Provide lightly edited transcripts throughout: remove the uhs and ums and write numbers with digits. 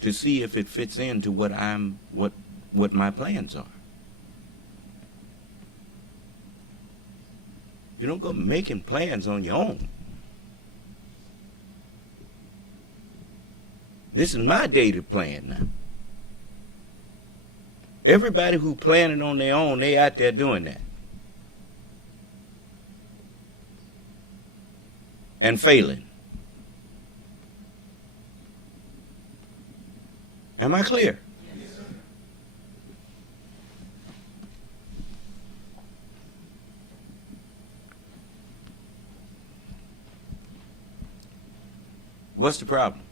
to see if it fits into what my plans are. You don't go making plans on your own. This is my daily plan now. Everybody who planning on their own, they out there doing that. And failing. Am I clear? Yes, sir. What's the problem?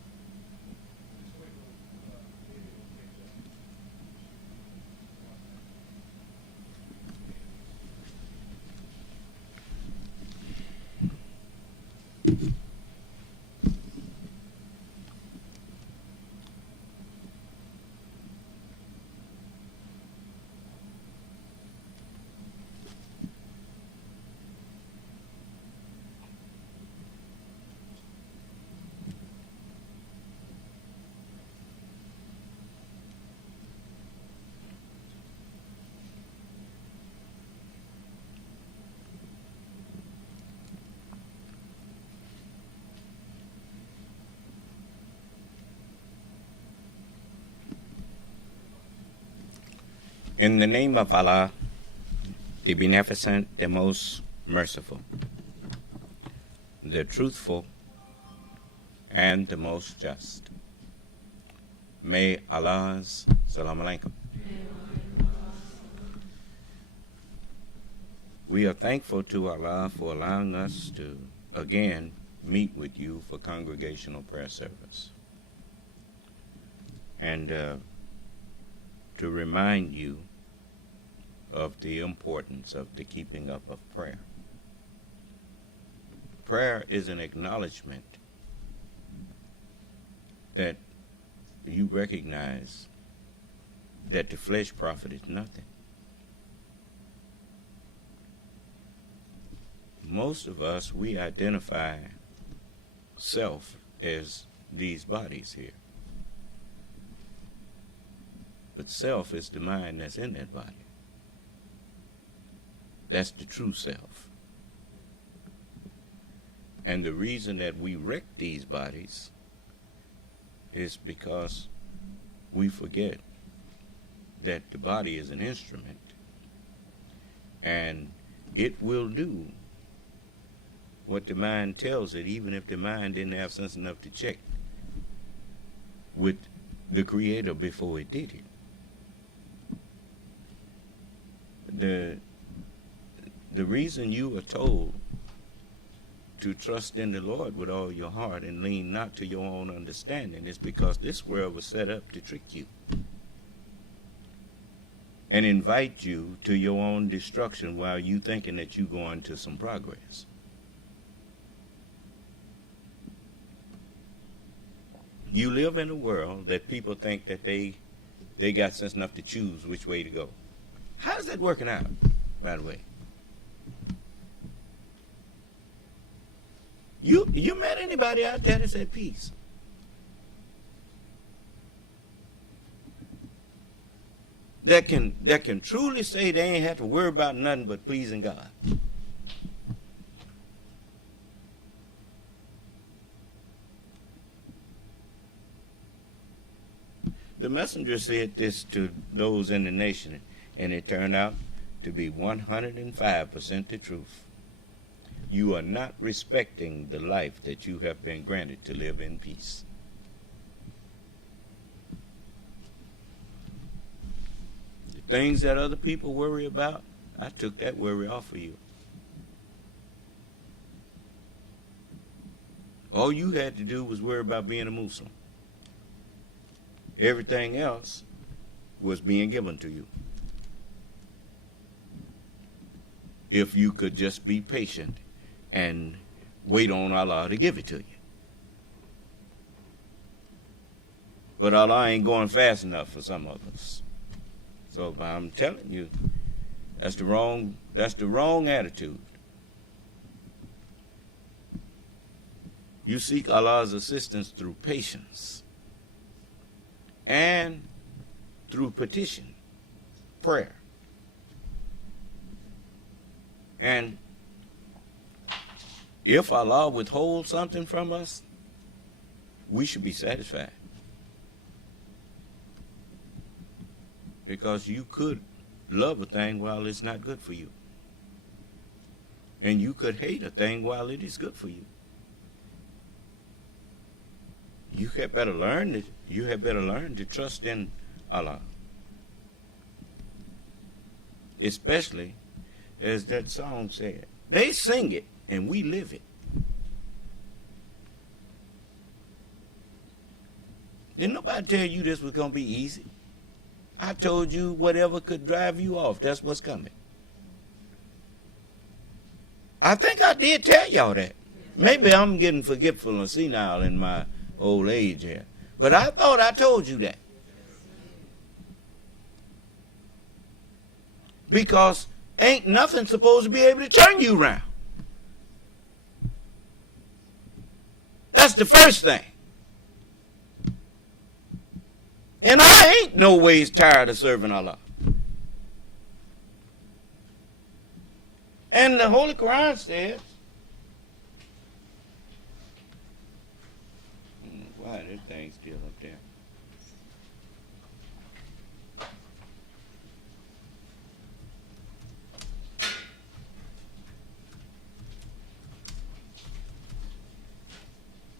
In the name of Allah, the Beneficent, the Most Merciful, the Truthful, and the Most Just. May Allah's Salaam Alaikum. We are thankful to Allah for allowing us to again meet with you for congregational prayer service. And to remind you of the importance of the keeping up of prayer. Prayer is an acknowledgement that you recognize that the flesh profiteth nothing. Most of us, we identify self as these bodies here. But self is the mind that's in that body. That's the true self. And the reason that we wreck these bodies is because we forget that the body is an instrument and it will do what the mind tells it, even if the mind didn't have sense enough to check with the Creator before it did it. The reason you are told to trust in the Lord with all your heart and lean not to your own understanding is because this world was set up to trick you and invite you to your own destruction while you thinking that you're going to some progress. You live in a world that people think that they got sense enough to choose which way to go. How's that working out, by the way? You met anybody out there that's at peace? That can truly say they ain't have to worry about nothing but pleasing God. The messenger said this to those in the nation, and it turned out to be 105% the truth. You are not respecting the life that you have been granted to live in peace. The things that other people worry about, I took that worry off of you. All you had to do was worry about being a Muslim. Everything else was being given to you. If you could just be patient and wait on Allah to give it to you. But Allah ain't going fast enough for some of us. So I'm telling you, that's the wrong attitude. You seek Allah's assistance through patience. and through petition, prayer. And if Allah withholds something from us, we should be satisfied. Because you could love a thing while it's not good for you. And you could hate a thing while it is good for you. You had better learn to trust in Allah. Especially, as that song said, they sing it and we live it. Didn't nobody tell you this was going to be easy? I told you whatever could drive you off, that's what's coming. I think I did tell y'all that. Maybe I'm getting forgetful and senile in my old age here. But I thought I told you that. Because ain't nothing supposed to be able to turn you around. That's the first thing. And I ain't no ways tired of serving Allah. And the Holy Quran says, why is that thing still up there?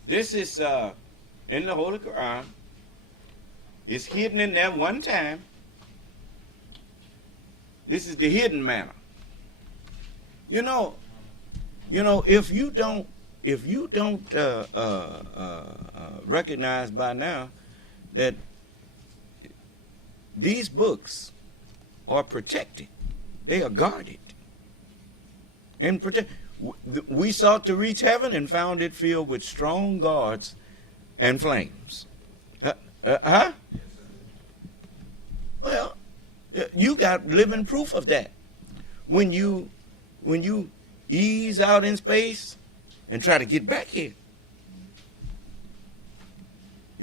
This is in the Holy Quran. It's hidden in there one time. This is the hidden manner. You know, if you don't recognize by now that these books are protected, they are guarded and protected. We sought to reach heaven and found it filled with strong guards and flames. Well, you got living proof of that. When you ease out in space and try to get back here.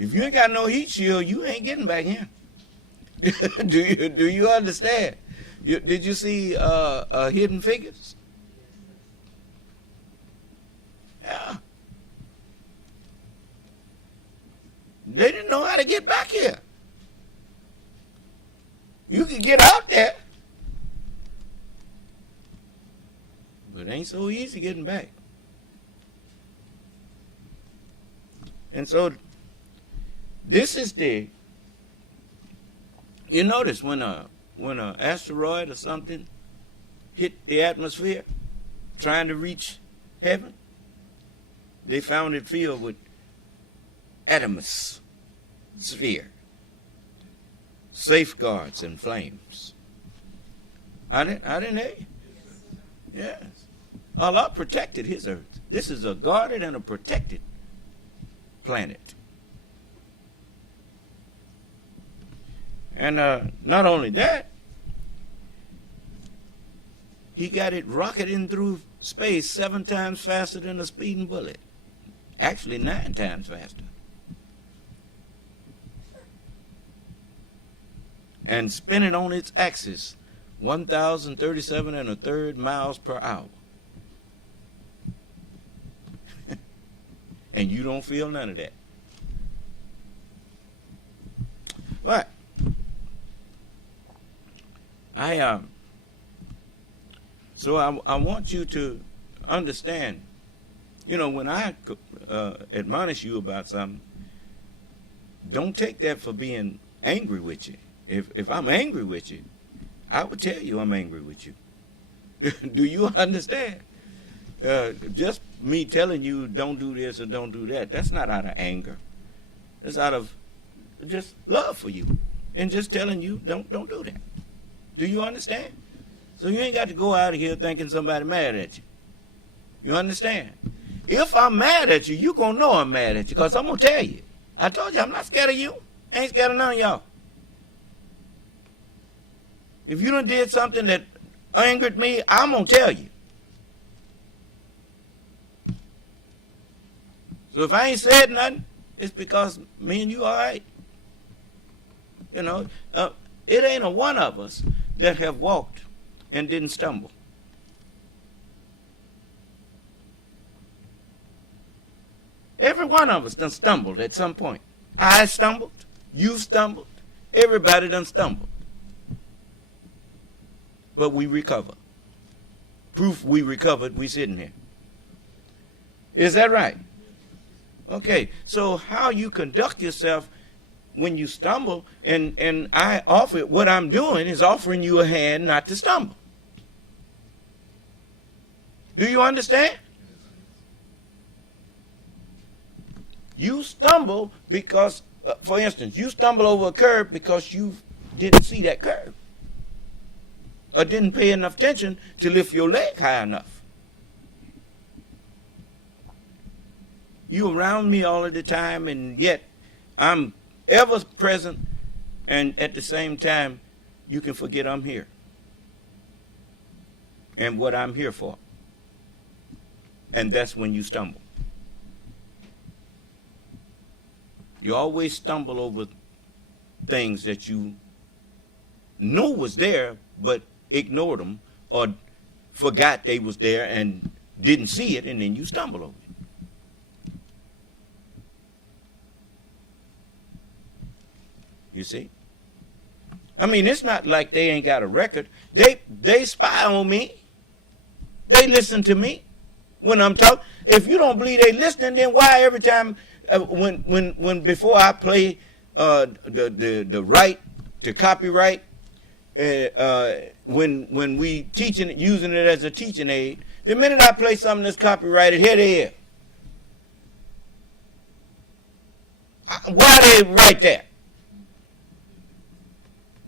If you ain't got no heat shield, you ain't getting back in. Do you understand? Did you see Hidden Figures? Yeah. They didn't know how to get back here. You can get out there, but it ain't so easy getting back. And so this is you notice when a asteroid or something hit the atmosphere trying to reach heaven, they found it filled with atmosphere, safeguards and flames. I didn't hear you. Yes. Allah protected his earth. This is a guarded and a protected planet. And not only that, he got it rocketing through space 7 times faster than a speeding bullet. Actually, 9 times faster. And spinning on its axis 1,037 1/3 miles per hour. And you don't feel none of that. But I want you to understand, when I admonish you about something, don't take that for being angry with you. If I'm angry with you, I would tell you I'm angry with you. Do you understand? Just me telling you don't do this or don't do that, that's not out of anger. That's out of just love for you. And just telling you don't do that. Do you understand? So you ain't got to go out of here thinking somebody mad at you. You understand? If I'm mad at you, you're going to know I'm mad at you because I'm going to tell you. I told you I'm not scared of you. I ain't scared of none of y'all. If you done did something that angered me, I'm going to tell you. So if I ain't said nothing, it's because me and you all right. You know, it ain't a one of us that have walked and didn't stumble. Every one of us done stumbled at some point. I stumbled. You stumbled. Everybody done stumbled. But we recover. Proof we recovered, we sitting here. Is that right? Okay, so how you conduct yourself when you stumble, and I offer, what I'm doing is offering you a hand not to stumble. Do you understand? You stumble because, for instance, you stumble over a curb because you didn't see that curb, or didn't pay enough attention to lift your leg high enough. You around me all of the time, and yet I'm ever present, and at the same time, you can forget I'm here and what I'm here for. And that's when you stumble. You always stumble over things that you knew was there, but ignored them or forgot they was there and didn't see it, and then you stumble over it. You see? I mean, it's not like they ain't got a record. They spy on me. They listen to me when I'm talking. If you don't believe they listening, then why every time when before I play the right to copyright, when we teaching it, using it as a teaching aid, the minute I play something that's copyrighted, here they is. Why they right there?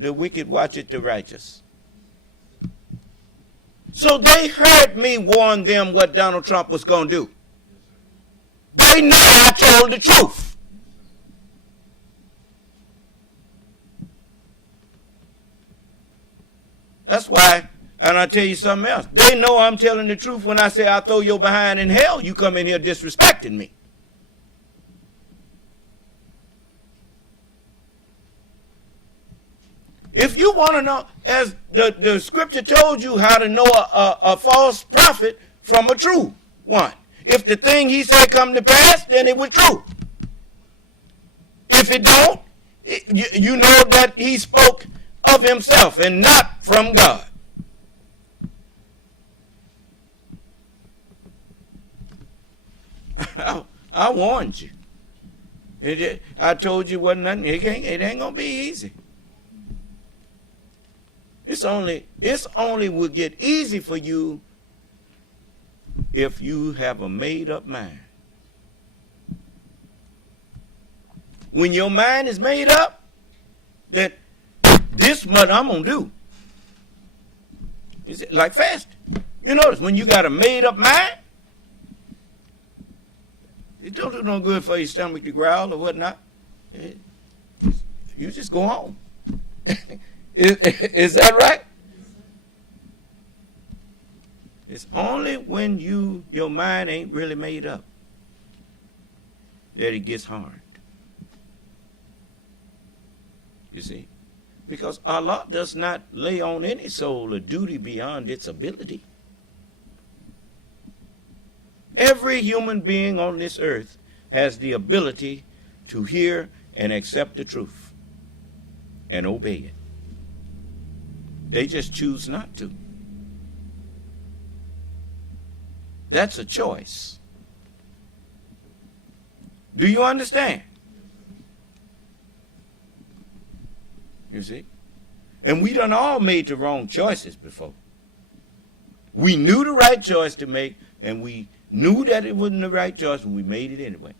The wicked watcheth the righteous. So they heard me warn them what Donald Trump was going to do. They know I told the truth. That's why, and I'll tell you something else. They know I'm telling the truth when I say I'll throw your behind in hell. You come in here disrespecting me. If you want to know, as the scripture told you how to know a false prophet from a true one. If the thing he said come to pass, then it was true. If it don't, you know that he spoke of himself and not from God. I warned you. I told you wasn't nothing. It ain't gonna be easy. It's only will get easy for you if you have a made up mind. When your mind is made up, that this much I'm gonna do. Is it like fasting? You notice when you got a made up mind, it don't do no good for your stomach to growl or whatnot. You just go home. Is that right? It's only when your mind ain't really made up that it gets hard. You see? Because Allah does not lay on any soul a duty beyond its ability. Every human being on this earth has the ability to hear and accept the truth and obey it. They just choose not to. That's a choice. Do you understand? You see? And we done all made the wrong choices before. We knew the right choice to make, and we knew that it wasn't the right choice, and we made it anyway.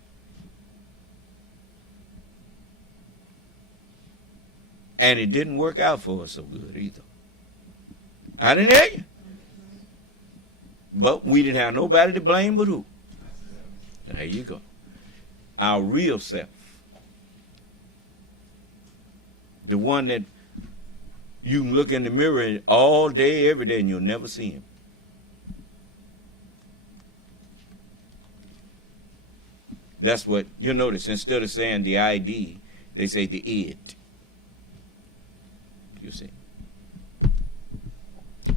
And it didn't work out for us so good either. I didn't hear you. But we didn't have nobody to blame but who? There you go. Our real self. The one that you can look in the mirror all day, every day, and you'll never see him. That's what, you notice, instead of saying the ID, they say the id. you see.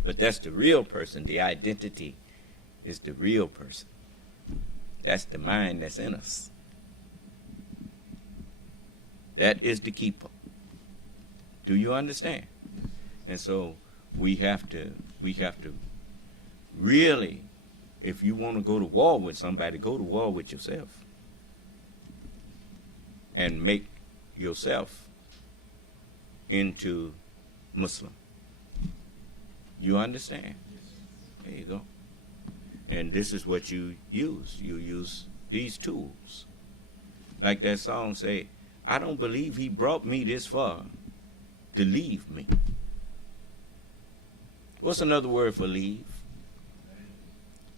But that's the real person. The identity is the real person. That's the mind that's in us. That is the keeper. Do you understand? And so we have to really, if you want to go to war with somebody, go to war with yourself. And make yourself into Muslim. You understand? There you go. And this is what you use. You use these tools. Like that song say, I don't believe he brought me this far to leave me. What's another word for leave?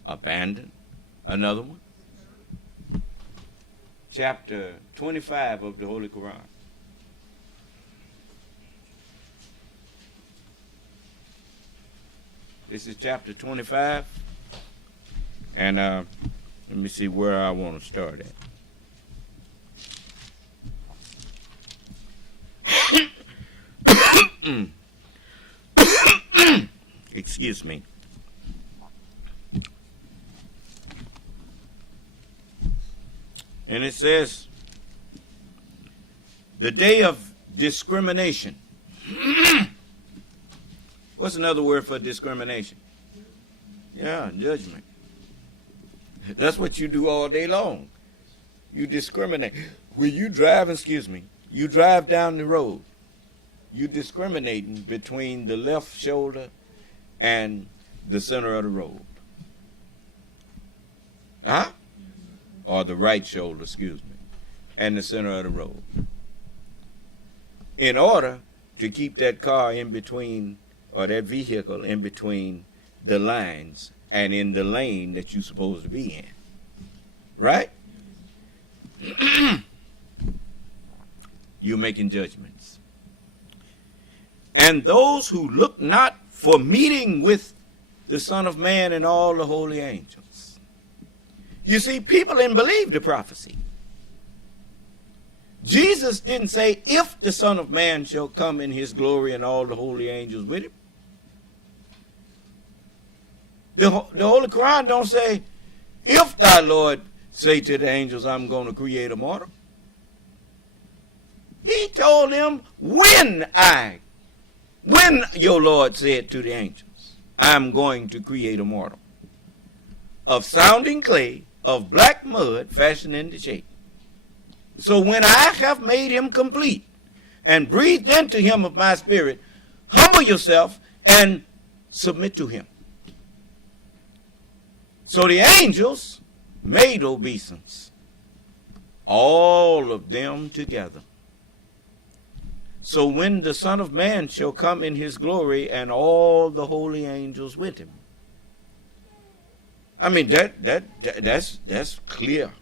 Abandon. Another one? Chapter 25 of the Holy Quran. This is chapter 25. And let me see where I want to start at. Excuse me. And it says, the day of discrimination. What's another word for discrimination? Yeah, judgment. That's what you do all day long. You discriminate. When you drive, you drive down the road, you discriminating between the left shoulder and the center of the road. Huh? Or the right shoulder, and the center of the road. In order to keep that car in between, or that vehicle in between the lines and in the lane that you're supposed to be in. Right? You're making judgments. And those who look not for meeting with the Son of Man and all the holy angels. You see, people didn't believe the prophecy. Jesus didn't say, if the Son of Man shall come in his glory and all the holy angels with him. The Holy Quran don't say, if thy Lord say to the angels, I'm going to create a mortal. He told them, when your Lord said to the angels, I'm going to create a mortal of sounding clay, of black mud fashioned into shape. So when I have made him complete and breathed into him of my spirit, humble yourself and submit to him. So the angels made obeisance, all of them together. So when the Son of Man shall come in his glory and all the holy angels with him. I mean, that's clear.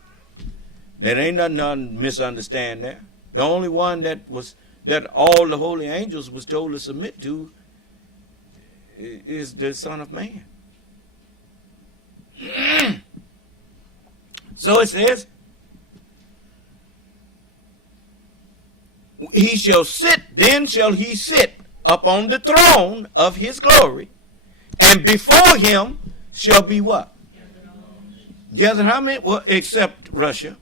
There ain't nothing to misunderstand there. The only one that all the holy angels was told to submit to is the Son of Man. So it says, he shall sit, then shall he sit upon the throne of his glory, and before him shall be what? Gathered how many? Well, except Russia,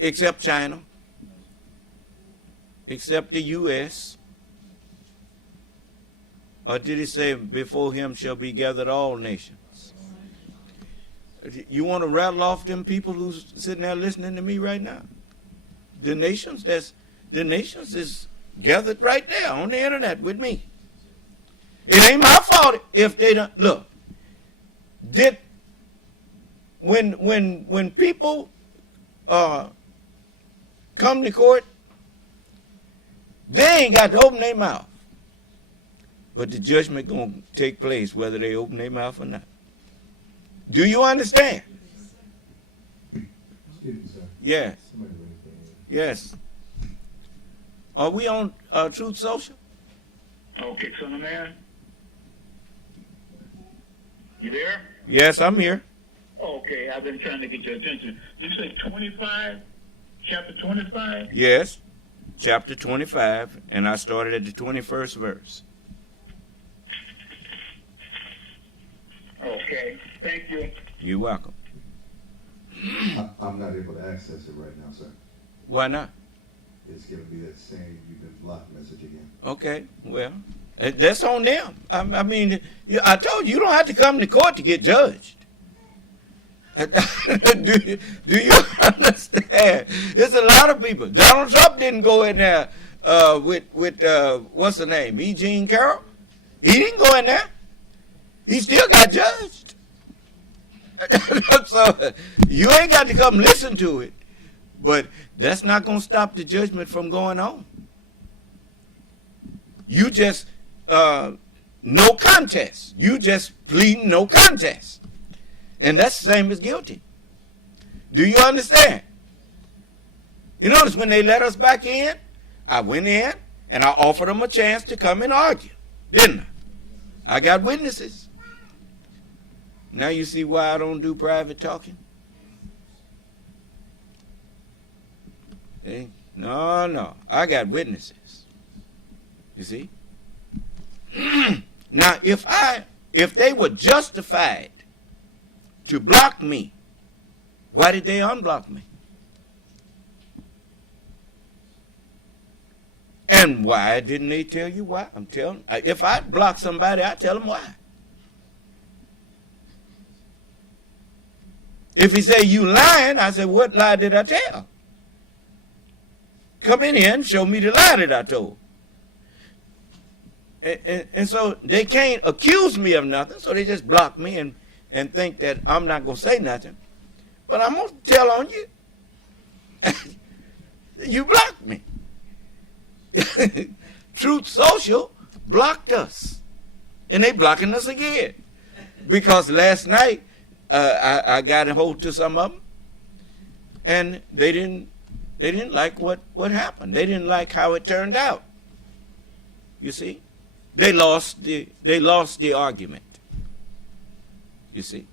except China, except the U.S. Or did he say before him shall be gathered all nations? You want to rattle off them people who's sitting there listening to me right now? The nations is gathered right there on the internet with me. It ain't my fault if they don't look. When people come to court, they ain't got to open their mouth. But the judgment gonna take place whether they open their mouth or not. Do you understand? Excuse me, sir. Yes. Somebody raised their hand. Yes. Are we on Truth Social? Okay, Son of Man. You there? Yes, I'm here. Okay, I've been trying to get your attention. You say 25, chapter 25? Yes. chapter 25, and I started at the 21st verse. Okay. Thank you. You're welcome. I'm not able to access it right now, sir. Why not? It's giving me that same "you've been blocked" message again. Okay, well, that's on them. I mean, I told you, you don't have to come to court to get judged. do you understand? There's a lot of people. Donald Trump didn't go in there with what's the name, E. Jean Carroll? He didn't go in there. He still got judged. So you ain't got to come listen to it. But that's not going to stop the judgment from going on. You just, no contest. You just pleading no contest. And that's the same as guilty. Do you understand? You notice when they let us back in, I went in and I offered them a chance to come and argue. Didn't I? I got witnesses. Now you see why I don't do private talking? Okay? No. I got witnesses. You see? Now, if they were justified to block me, why did they unblock me? And why didn't they tell you why? I'm telling. If I block somebody, I tell them why. If he say you lying, I say, what lie did I tell? Come in here and show me the lie that I told. And so they can't accuse me of nothing, so they just block me and think that I'm not going to say nothing. But I'm going to tell on you. You blocked me. Truth Social blocked us. And they blocking us again. Because last night, I got a hold to some of them, and they didn't like what happened. They didn't like how it turned out. You see, they lost the argument. You see.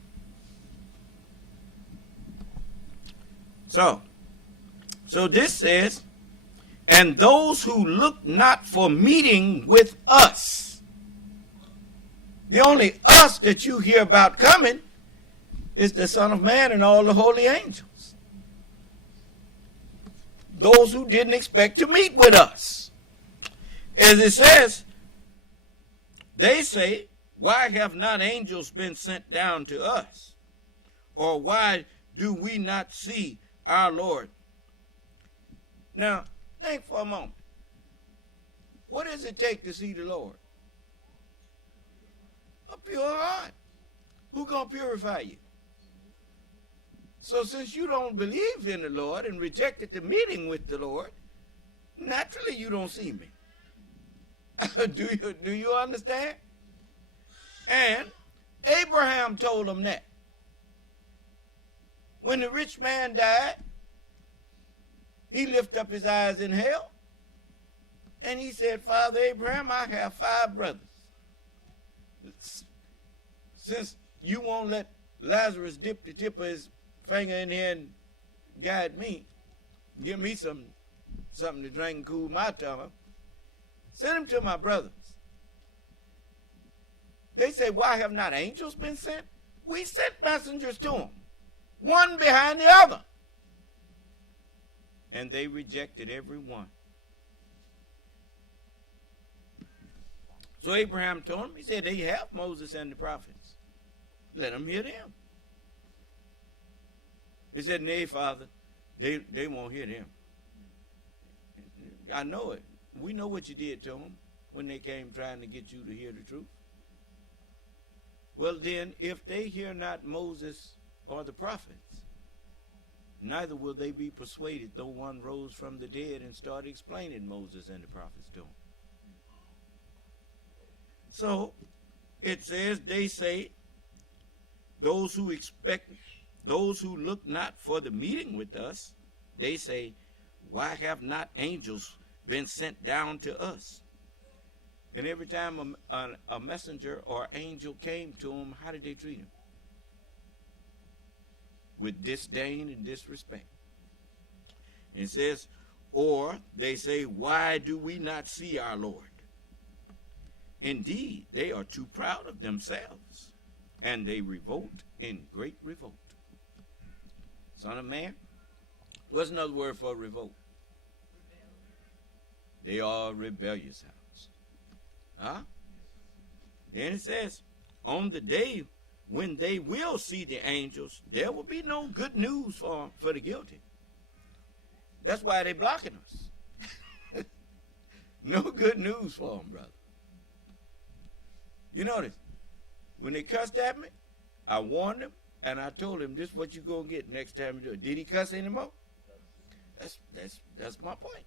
So this says, and those who look not for meeting with us. The only us that you hear about coming is the Son of Man and all the holy angels. Those who didn't expect to meet with us. As it says, they say, why have not angels been sent down to us? Or why do we not see our Lord? Now, think for a moment. What does it take to see the Lord? A pure heart. Who gonna purify you? So since you don't believe in the Lord and rejected the meeting with the Lord, naturally you don't see me. Do you understand? And Abraham told him that. When the rich man died, he lifted up his eyes in hell, and he said, Father Abraham, I have 5 brothers. Since you won't let Lazarus dip the tip of his finger in here and guide me, give me something to drink and cool my tongue, send him to my brothers. They say, why have not angels been sent? We sent messengers to them, one behind the other. And they rejected every one. So Abraham told him, he said, they have Moses and the prophets. Let them hear them. He said, nay, Father, they won't hear them. I know it. We know what you did to them when they came trying to get you to hear the truth. Well, then, if they hear not Moses or the prophets, neither will they be persuaded, though one rose from the dead and started explaining Moses and the prophets to them. So, it says, they say, those who look not for the meeting with us, they say, why have not angels been sent down to us? And every time a messenger or angel came to him, how did they treat him? With disdain and disrespect. And it says, Or they say, why do we not see our Lord? Indeed, they are too proud of themselves, and they revolt in great revolt. Son of man, what's another word for revolt? They are rebellious house. Huh? Then it says, on the day when they will see the angels, there will be no good news for the guilty. That's why they're blocking us. No good news for them, brother. You notice, when they cussed at me, I warned them, and I told him, this is what you're going to get next time you do it. Did he cuss anymore? That's my point.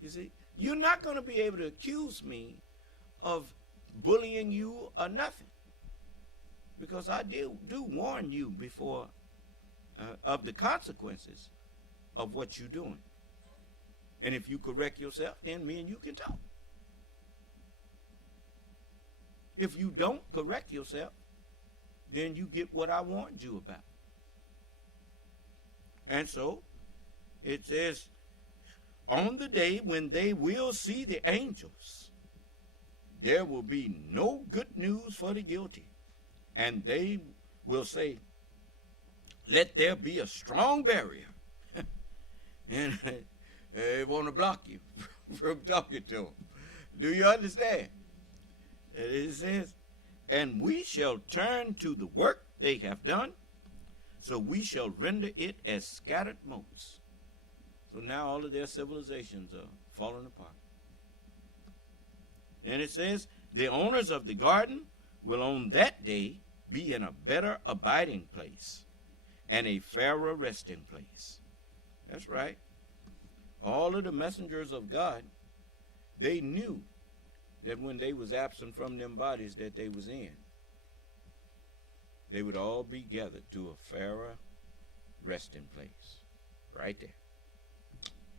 You see, you're not going to be able to accuse me of bullying you or nothing, because I do warn you before of the consequences of what you're doing. And if you correct yourself, then me and you can talk. If you don't correct yourself, then you get what I warned you about. And so it says, on the day when they will see the angels, there will be no good news for the guilty. And they will say, let there be a strong barrier. And they want to block you from talking to them. Do you understand? It says, and we shall turn to the work they have done, so we shall render it as scattered motes. So now all of their civilizations are falling apart. And it says, the owners of the garden will on that day be in a better abiding place and a fairer resting place. That's right. All of the messengers of God, they knew that when they was absent from them bodies that they was in, they would all be gathered to a fairer resting place. Right there.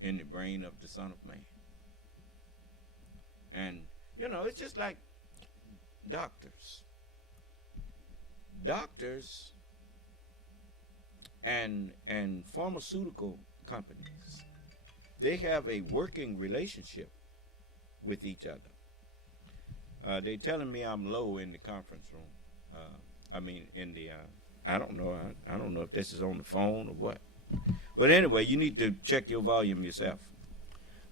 In the brain of the Son of Man. And, you know, it's just like doctors. Doctors and pharmaceutical companies, they have a working relationship with each other. They telling me I'm low in the conference room. In the, I don't know. I don't know if this is on the phone or what. But anyway, you need to check your volume yourself.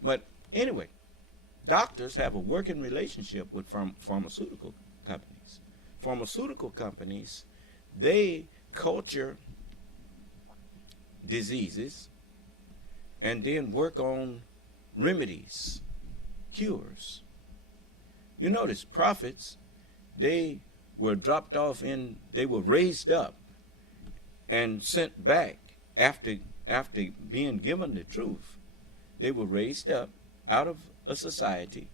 But anyway, doctors have a working relationship with pharmaceutical companies. Pharmaceutical companies, they culture diseases and then work on remedies, cures. You notice prophets, they were dropped off they were raised up and sent back after being given the truth. They were raised up out of a society,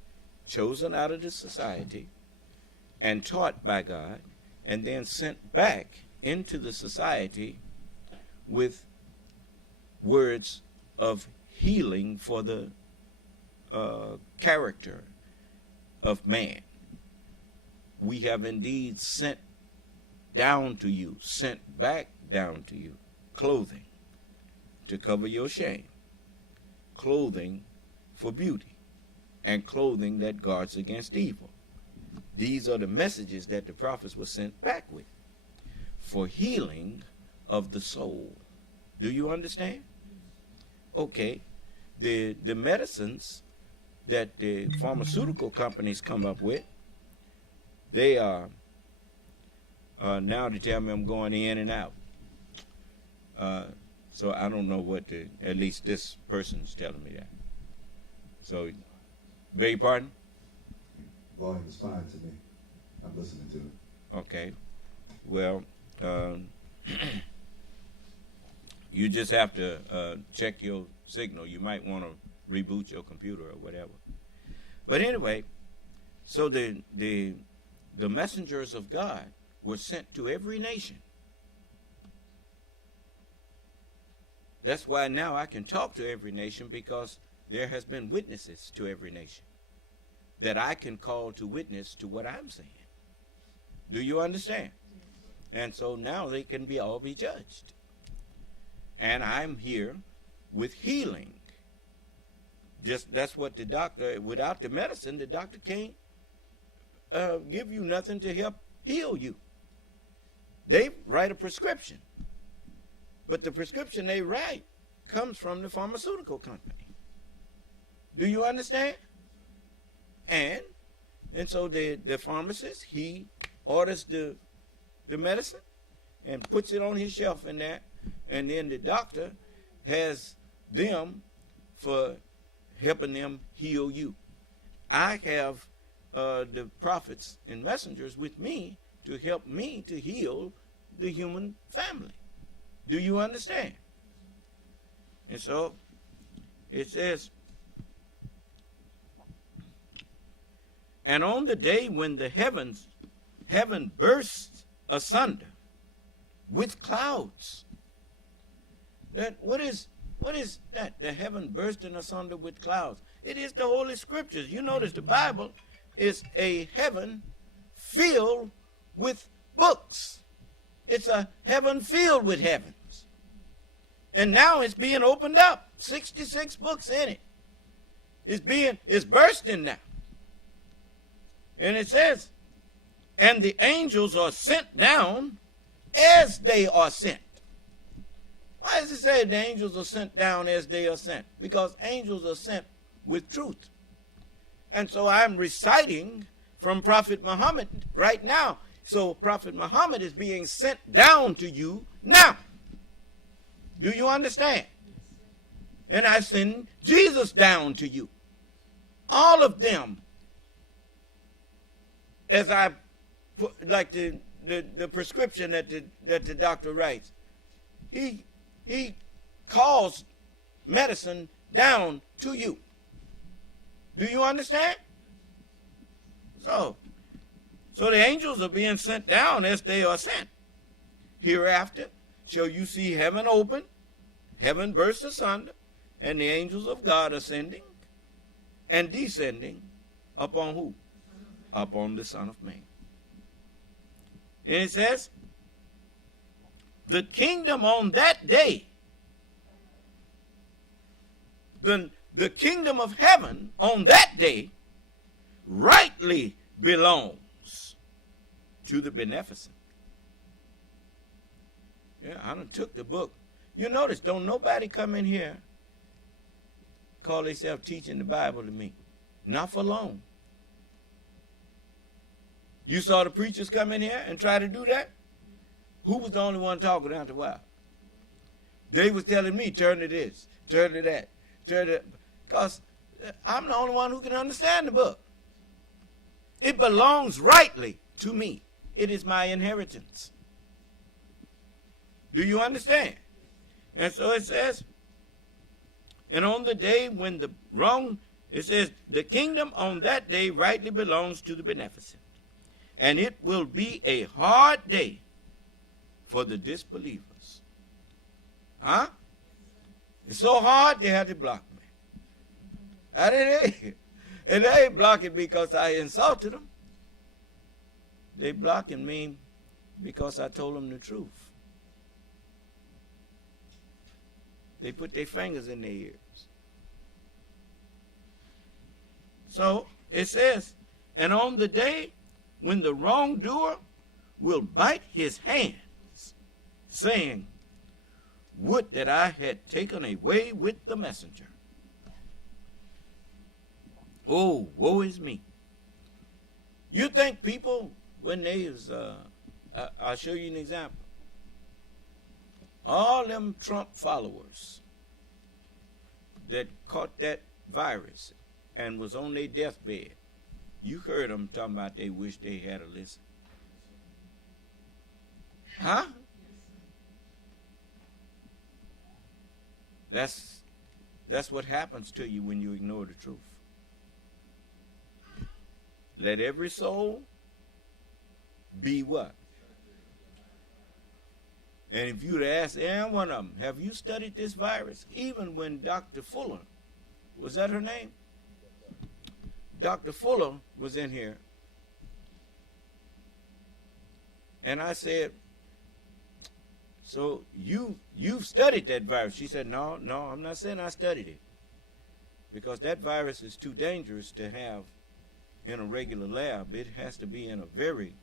chosen out of the society, and taught by God, and then sent back into the society with words of healing for the character of man. We have indeed sent down to you, sent back down to you, clothing to cover your shame, clothing for beauty, and clothing that guards against evil. These are the messages that the prophets were sent back with for healing of the soul. Do you understand? Okay, the medicines that the pharmaceutical companies come up with, they are now to tell me I'm going in and out. So I don't know what at least this person's telling me that. So, beg your pardon? Volume is fine to me. I'm listening to it. Okay. Well, you just have to check your signal. You might want to reboot your computer or whatever. But anyway, so the messengers of God were sent to every nation. That's why now I can talk to every nation, because there has been witnesses to every nation that I can call to witness to what I'm saying. Do you understand? And so now they can all be judged. And I'm here with healing. Just that's what the doctor, without the medicine, the doctor can't give you nothing to help heal you. They write a prescription, but the prescription they write comes from the pharmaceutical company. Do you understand? And so the pharmacist, he orders the medicine and puts it on his shelf in there, and then the doctor has them for helping them heal you. I have the prophets and messengers with me to help me to heal the human family. Do you understand? And so it says, and on the day when the heaven bursts asunder with clouds. That what is that? The heaven bursting asunder with clouds. It is the Holy Scriptures. You notice the Bible is a heaven filled with books. It's a heaven filled with heavens. And now it's being opened up. 66 books in it. It's bursting now. And it says, and the angels are sent down as they are sent. Why does it say the angels are sent down as they are sent? Because angels are sent with truth. And so I'm reciting from Prophet Muhammad right now. So Prophet Muhammad is being sent down to you now. Do you understand? And I send Jesus down to you. All of them, as I put, like the prescription that the doctor writes, he calls medicine down to you. Do you understand? So the angels are being sent down as they are sent. Hereafter shall you see heaven open, heaven burst asunder, and the angels of God ascending and descending upon who? Upon the Son of Man. And it says, the kingdom on that day, the kingdom of heaven on that day rightly belongs to the beneficent. Yeah, I done took the book. You notice, don't nobody come in here call themselves teaching the Bible to me. Not for long. You saw the preachers come in here and try to do that? Who was the only one talking after a while? They was telling me, turn to this, turn to that, turn to that. Because I'm the only one who can understand the book. It belongs rightly to me. It is my inheritance. Do you understand? And so it says, and on the day when it says, the kingdom on that day rightly belongs to the beneficent. And it will be a hard day for the disbelievers. Huh? It's so hard they had to block me. And they ain't blocking me because I insulted them. They blocking me because I told them the truth. They put their fingers in their ears. So it says, and on the day when the wrongdoer will bite his hands, saying, would that I had taken away with the messenger. Oh, woe is me. You think people, when they is, I'll show you an example. All them Trump followers that caught that virus and was on their deathbed, you heard them talking about they wish they had a listen. Huh? That's what happens to you when you ignore the truth. Let every soul be what? And if you'd ask any one of them, have you studied this virus? Even when Dr. Fuller, was that her name? Dr. Fuller was in here. And I said, So you've studied that virus. She said, no, I'm not saying I studied it. Because that virus is too dangerous to have in a regular lab. It has to be in a very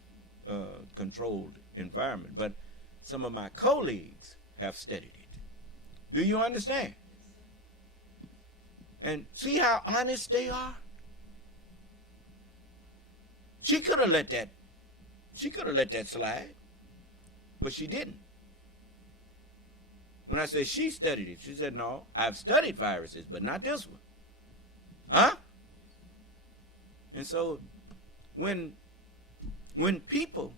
controlled environment. But some of my colleagues have studied it. Do you understand? And see how honest they are? She could have let that slide, but she didn't. When I say she studied it, she said, no, I've studied viruses, but not this one. Huh? And so when people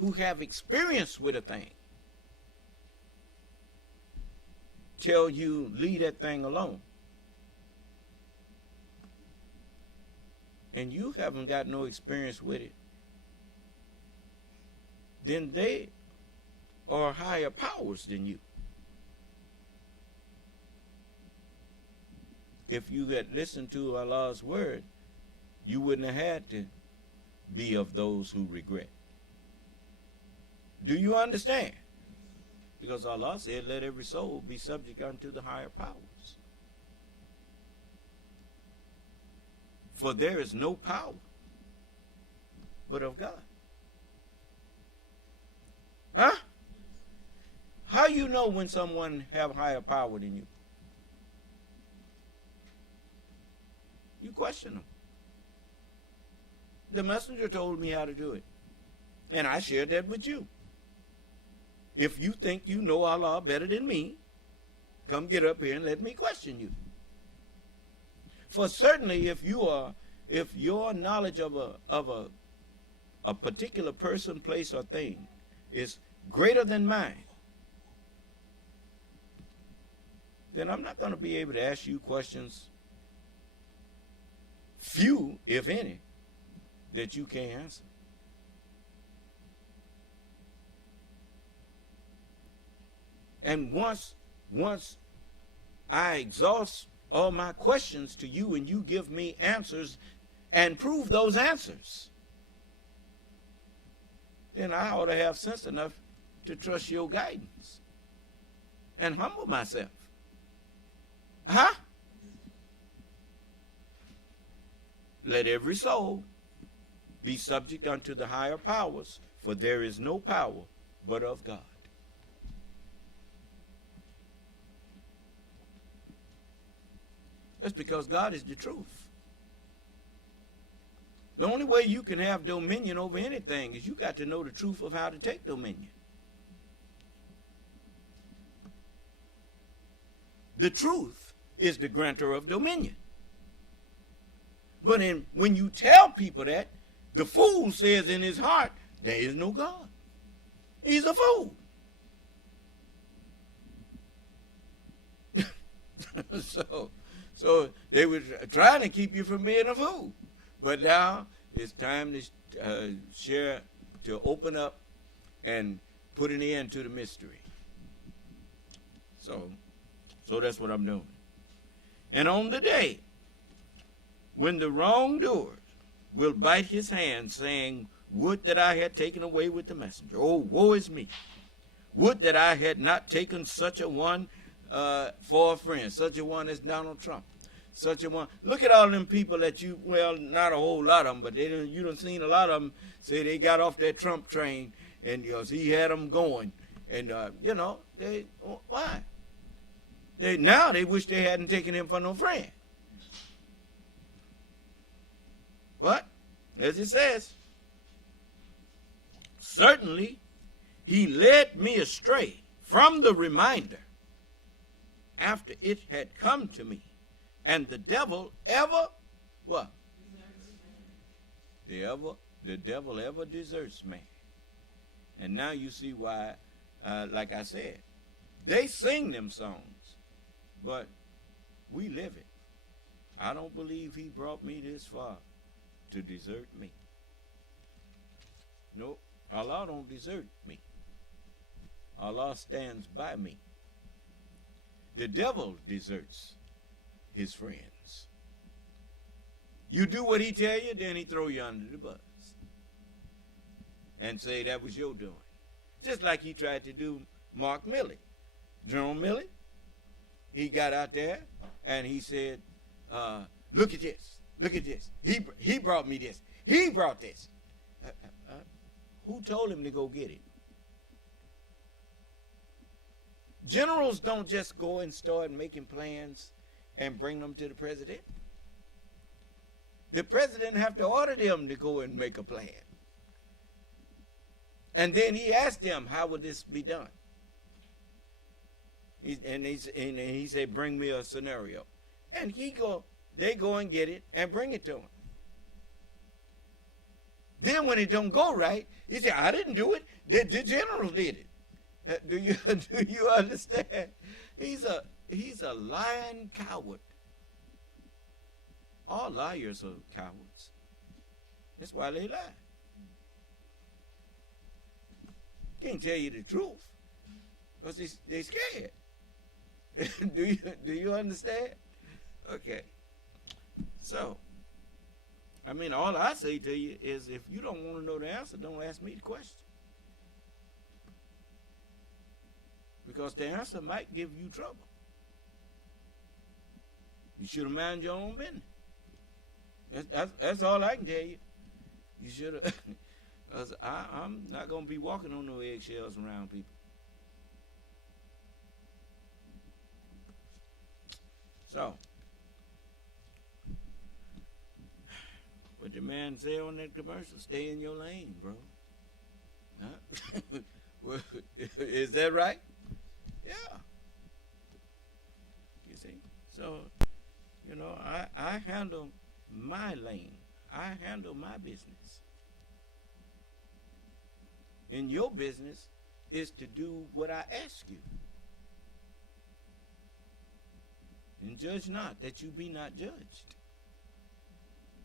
who have experience with a thing tell you, leave that thing alone, and you haven't got no experience with it, then they are higher powers than you. If you had listened to Allah's word, you wouldn't have had to be of those who regret. Do you understand? Because Allah said, let every soul be subject unto the higher powers. For there is no power but of God. Huh? How you know when someone have higher power than you? You question them. The messenger told me how to do it. And I shared that with you. If you think you know Allah better than me, come get up here and let me question you. For certainly if your knowledge of a particular person, place, or thing is greater than mine, then I'm not going to be able to ask you questions, few, if any, that you can't answer. And once I exhaust all my questions to you and you give me answers and prove those answers, then I ought to have sense enough to trust your guidance and humble myself. Huh? Let every soul be subject unto the higher powers, for there is no power but of God. That's because God is the truth. The only way you can have dominion over anything is you got to know the truth of how to take dominion. The truth is the grantor of dominion. But when you tell people that, the fool says in his heart, there is no God. He's a fool. So they were trying to keep you from being a fool. But now it's time to open up and put an end to the mystery. So that's what I'm doing. And on the day when the wrongdoer will bite his hand, saying, would that I had taken away with the messenger. Oh, woe is me. Would that I had not taken such a one for a friend, such a one as Donald Trump. Such a one. Look at all them people that you, well, not a whole lot of them, but you done seen a lot of them say they got off that Trump train and he had them going. And, why? Now they wish they hadn't taken him for no friend. But, as it says, certainly he led me astray from the reminder after it had come to me. And the devil ever, what? The devil ever deserts man. And now you see why, like I said, they sing them songs, but we live it. I don't believe he brought me this far to desert me. No, Allah don't desert me. Allah stands by me. The devil deserts his friends. You do what he tell you, then he throw you under the bus and say that was your doing. Just like he tried to do Mark Milley. Jerome Milley, he got out there and he said, look at this. Look at this. He brought me this. He brought this. Who told him to go get it? Generals don't just go and start making plans and bring them to the president. The president have to order them to go and make a plan. And then he asked them, how would this be done? He said, bring me a scenario. And they go and get it and bring it to him. Then when it don't go right, he said, I didn't do it. The general did it. Do you understand? He's a lying coward. All liars are cowards. That's why they lie. Can't tell you the truth because they scared. Do you understand? Okay. So, I mean, all I say to you is if you don't want to know the answer, don't ask me the question. Because the answer might give you trouble. You should have minded your own business. That's all I can tell you. You should have. Because I'm not going to be walking on no eggshells around people. So, what the man said on that commercial, stay in your lane, bro. Huh? Is that right? Yeah. You see? So, you know, I handle my lane. I handle my business. And your business is to do what I ask you. And judge not, that you be not judged.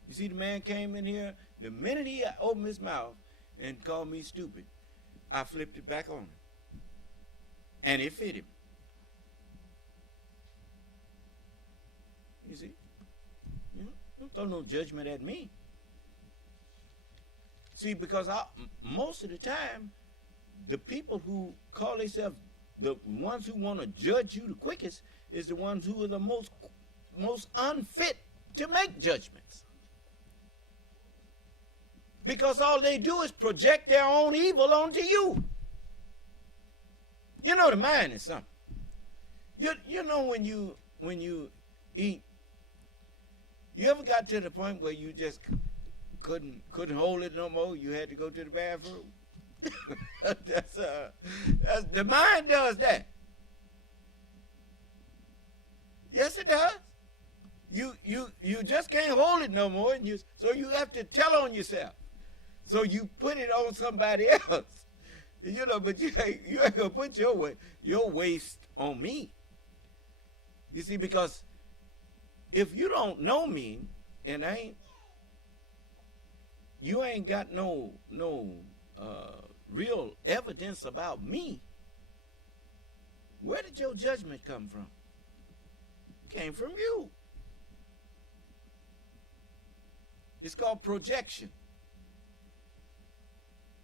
You see, the man came in here, the minute he opened his mouth and called me stupid, I flipped it back on him. And it fit him. You see? You know, don't throw no judgment at me. See, because most of the time, the people who call themselves the ones who want to judge you the quickest is the ones who are the most unfit to make judgments. Because all they do is project their own evil onto you. You know the mind is something. You know when you eat, you ever got to the point where you just couldn't hold it no more? You had to go to the bathroom. that's the mind does that. Yes, it does. You just can't hold it no more, and so you have to tell on yourself. So you put it on somebody else, you know. But you ain't gonna put your waste on me. You see, because if you don't know me, and you ain't got no real evidence about me, where did your judgment come from? It came from you. It's called projection.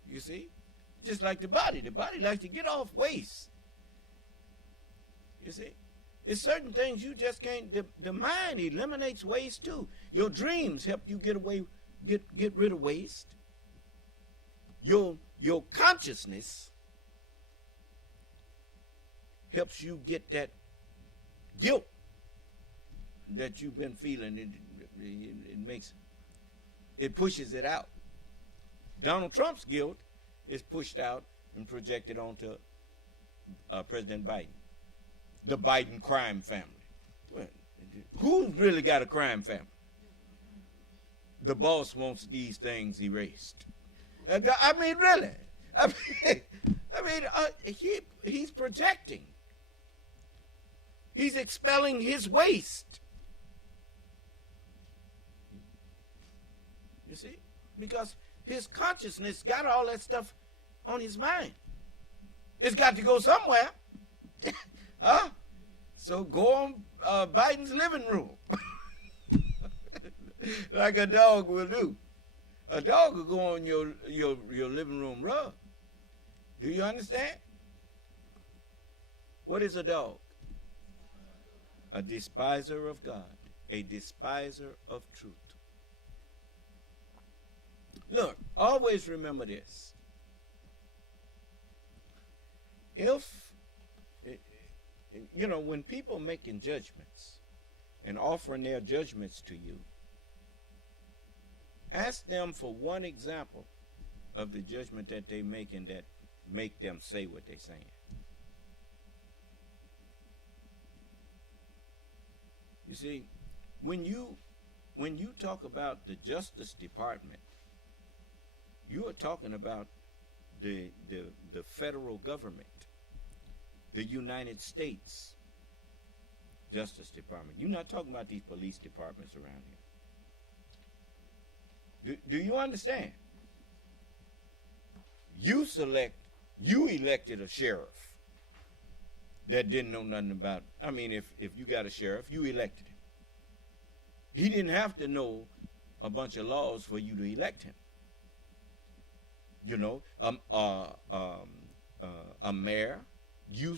You see? Just like the body. The body likes to get off waste. You see? It's certain things you just can't. The mind eliminates waste too. Your dreams help you get rid of waste. Your consciousness helps you get that guilt that you've been feeling. It pushes it out. Donald Trump's guilt is pushed out and projected onto President Biden. The Biden crime family. Well, who's really got a crime family? The boss wants these things erased. I mean, really. He's projecting. He's expelling his waste. You see? Because his consciousness got all that stuff on his mind. It's got to go somewhere. Huh? So go on Biden's living room. Like a dog will do. A dog will go on your living room rug. Do you understand? What is a dog? A despiser of God, a despiser of truth. Look, always remember this. If, when people making judgments and offering their judgments to you, ask them for one example of the judgment that they making that make them say what they're saying. You see, when you talk about the Justice Department, you are talking about the federal government, the United States Justice Department. You're not talking about these police departments around here. Do you understand? You elected a sheriff that didn't know nothing about, if you got a sheriff, you elected him. He didn't have to know a bunch of laws for you to elect him. A mayor, you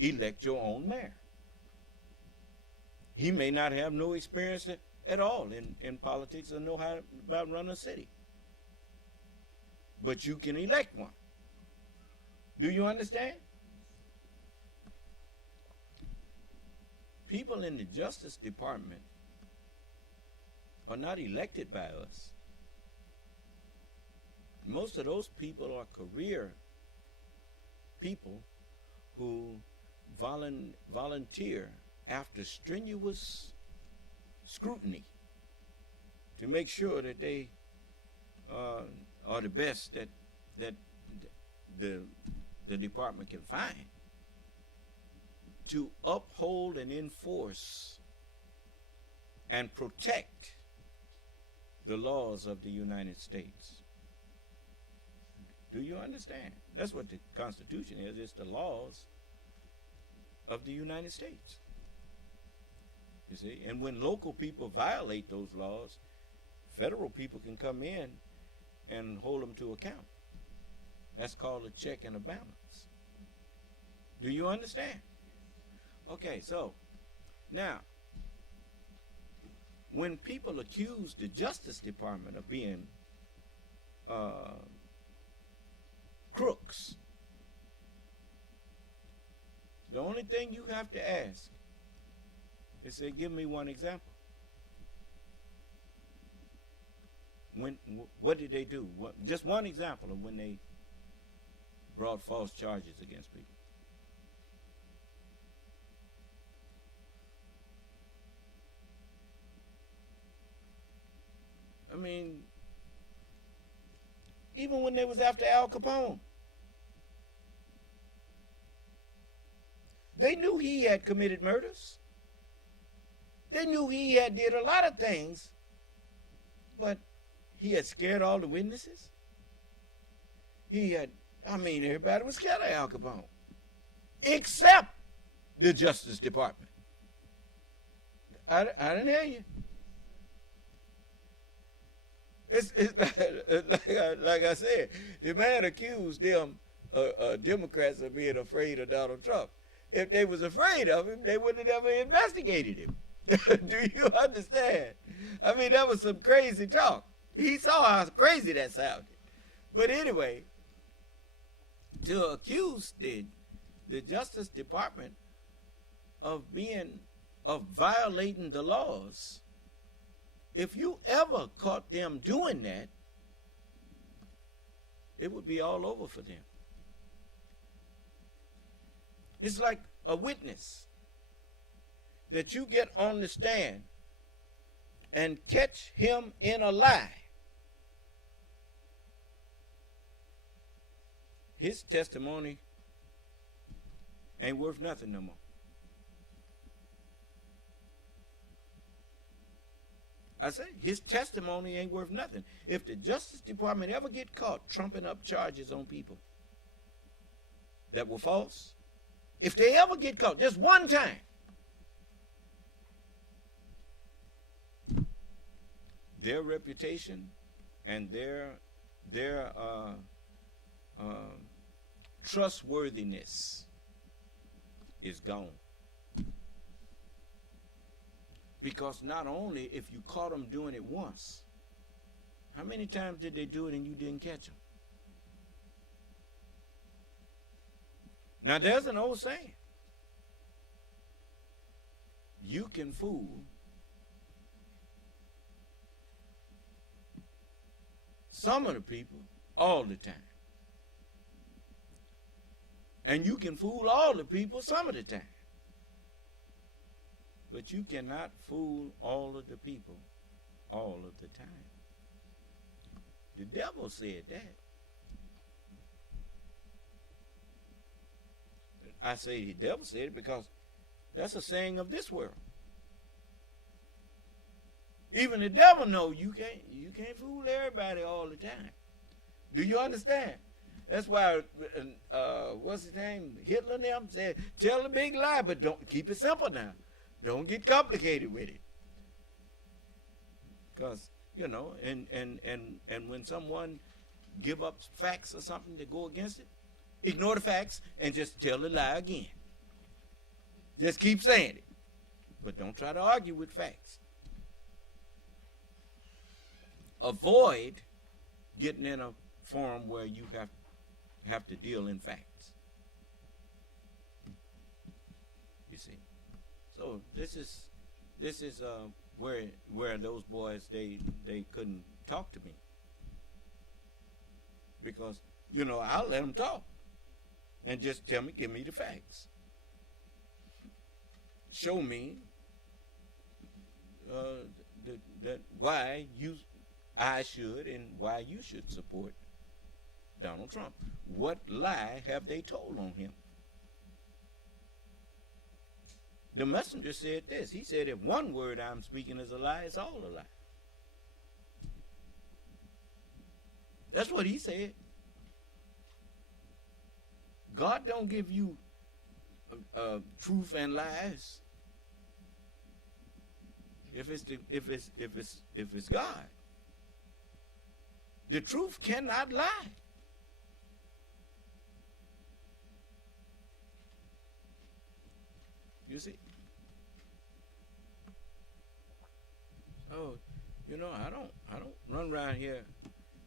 elect your own mayor. He may not have no experience at all in politics or know how about running a city. But you can elect one. Do you understand? People in the Justice Department are not elected by us. Most of those people are career people who volunteer after strenuous scrutiny to make sure that they are the best that the department can find to uphold and enforce and protect the laws of the United States. Do you understand? That's what the Constitution is. It's the laws of the United States. You see? And when local people violate those laws, federal people can come in and hold them to account. That's called a check and a balance. Do you understand? Okay, so now, when people accuse the Justice Department of being crooks, the only thing you have to ask is say, give me one example. What did they do? Just one example of when they brought false charges against people. Even when they was after Al Capone, they knew he had committed murders. They knew he had did a lot of things, but he had scared all the witnesses. Everybody was scared of Al Capone, except the Justice Department. I didn't hear you. It's like I said, the man accused them Democrats of being afraid of Donald Trump. If they was afraid of him, they would have never investigated him. Do you understand? That was some crazy talk. He saw how crazy that sounded. But anyway, to accuse the Justice Department of violating the laws, if you ever caught them doing that, it would be all over for them. It's like a witness that you get on the stand and catch him in a lie. His testimony ain't worth nothing no more. I say his testimony ain't worth nothing. If the Justice Department ever get caught trumping up charges on people that were false, if they ever get caught just one time, their reputation and their trustworthiness is gone. Because not only if you caught them doing it once, how many times did they do it and you didn't catch them? Now there's an old saying. You can fool some of the people all the time. And you can fool all the people some of the time. But you cannot fool all of the people all of the time. The devil said that. I say the devil said it because that's a saying of this world. Even the devil knows you can't fool everybody all the time. Do you understand? That's why what's his name? Hitler and them said, tell a big lie, but don't keep it simple now. Don't get complicated with it. Because, you know, and when someone give up facts or something to go against it, ignore the facts and just tell the lie again. Just keep saying it. But don't try to argue with facts. Avoid getting in a forum where you have to deal in facts. You see. So this is where those boys they couldn't talk to me, because you know I'll let them talk and just give me the facts. Show me that why I should and why you should support Donald Trump. What lie have they told on him? The messenger said this. He said, if one word I'm speaking is a lie, it's all a lie. That's what he said. God don't give you truth and lies. If it's God, the truth cannot lie. You see? So, you know, I don't run around here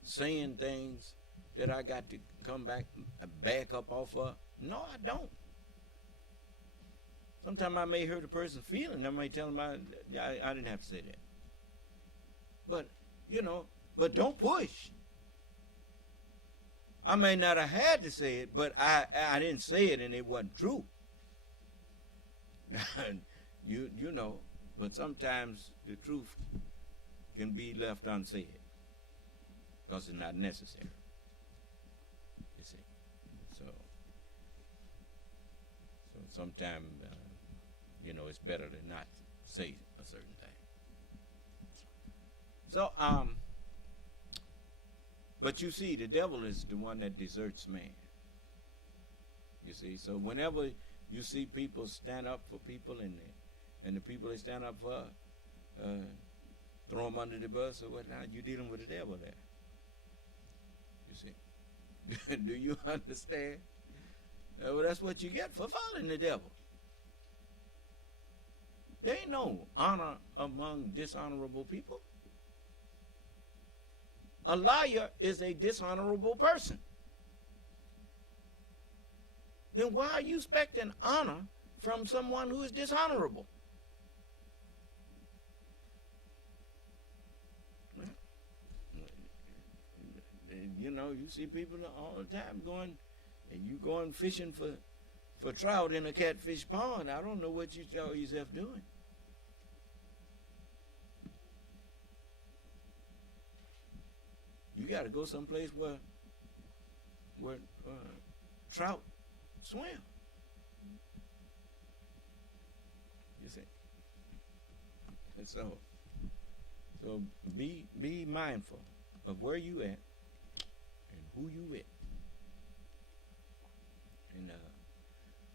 saying things that I got to come back up off of. No, I don't. Sometimes I may hurt a person's feeling. I may tell them I didn't have to say that. But, you know, but don't push. I may not have had to say it, but I didn't say it and it wasn't true. you know, but sometimes the truth can be left unsaid because it's not necessary. You see, so sometimes you know, it's better to not say a certain thing. So but you see, the devil is the one that deserts man. You see, so whenever you see people stand up for people, and the people they stand up for, throw them under the bus or whatnot, you're dealing with the devil there. You see. Do you understand? Well, that's what you get for following the devil. There ain't no honor among dishonorable people. A liar is a dishonorable person. Then why are you expecting honor from someone who is dishonorable? You know, you see people all the time going, and you going fishing for trout in a catfish pond. I don't know what you saw yourself doing. You got to go someplace where trout swim. You see. And so be mindful of where you at and who you with. And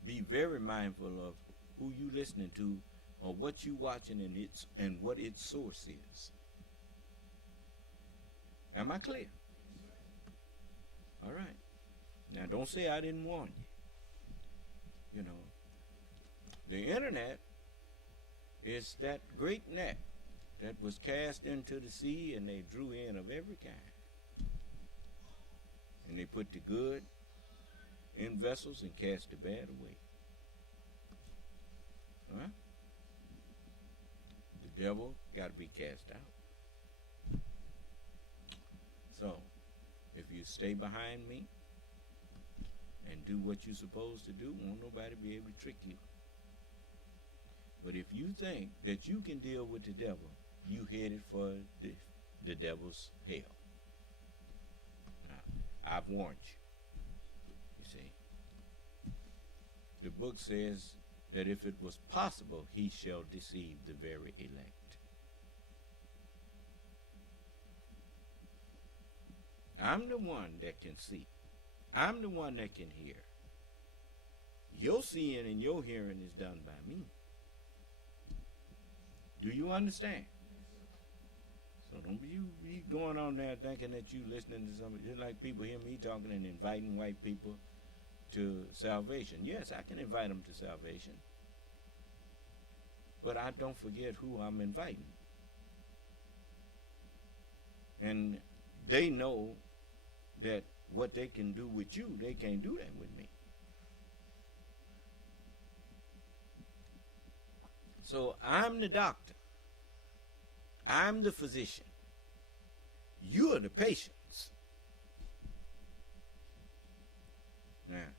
be very mindful of who you listening to or what you watching and what its source is. Am I clear? All right. Now, don't say I didn't warn you. You know, the internet is that great net that was cast into the sea, and they drew in of every kind. And they put the good in vessels and cast the bad away. Huh? The devil got to be cast out. So, if you stay behind me and do what you're supposed to do, won't nobody be able to trick you. But if you think that you can deal with the devil, you headed for the devil's hell. Now, I've warned you. You see, the book says that if it was possible, he shall deceive the very elect. I'm the one that can see. I'm the one that can hear. Your seeing and your hearing is done by me. Do you understand? So don't be going on there thinking that you listening to somebody. Just like people hear me talking and inviting white people to salvation. Yes, I can invite them to salvation. But I don't forget who I'm inviting. And they know that what they can do with you, they can't do that with me. So I'm the doctor. I'm the physician. You are the patients. Now,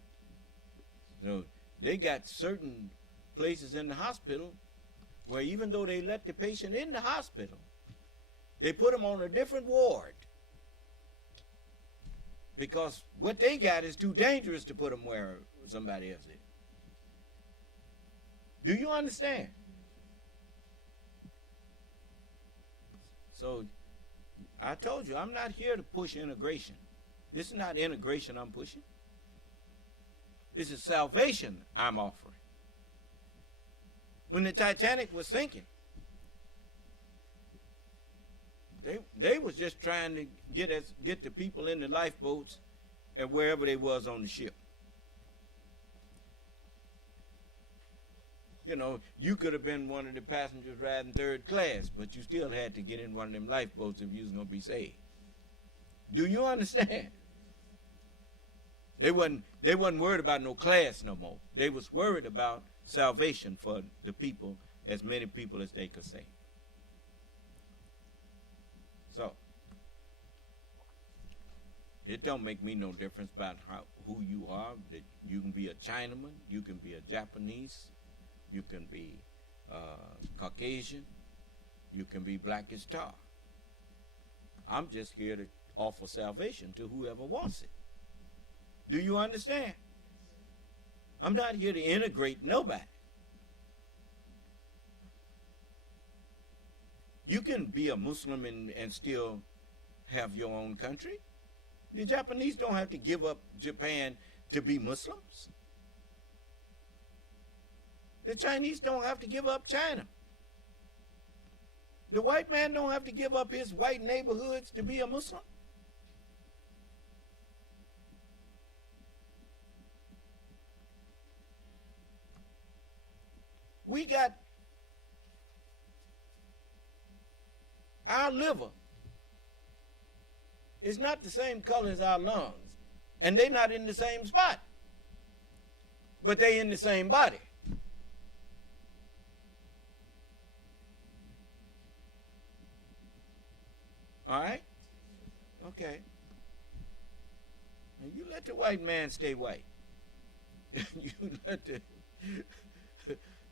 so they got certain places in the hospital where even though they let the patient in the hospital, they put them on a different ward. Because what they got is too dangerous to put them where somebody else is. Do you understand? So, I told you, I'm not here to push integration. This is not integration I'm pushing. This is salvation I'm offering. When the Titanic was sinking, they was just trying to get the people in the lifeboats and wherever they was on the ship. You know, you could have been one of the passengers riding third class, but you still had to get in one of them lifeboats if you was going to be saved. Do you understand? They wasn't worried about no class no more. They was worried about salvation for the people, as many people as they could save. So, it don't make me no difference about who you are. That you can be a Chinaman, you can be a Japanese, you can be Caucasian, you can be black as tar. I'm just here to offer salvation to whoever wants it. Do you understand? I'm not here to integrate nobody. You can be a Muslim and still have your own country. The Japanese don't have to give up Japan to be Muslims. The Chinese don't have to give up China. The white man don't have to give up his white neighborhoods to be a Muslim. We got our liver is not the same color as our lungs, and they're not in the same spot, but they in the same body. All right? Okay. Now you let the white man stay white. You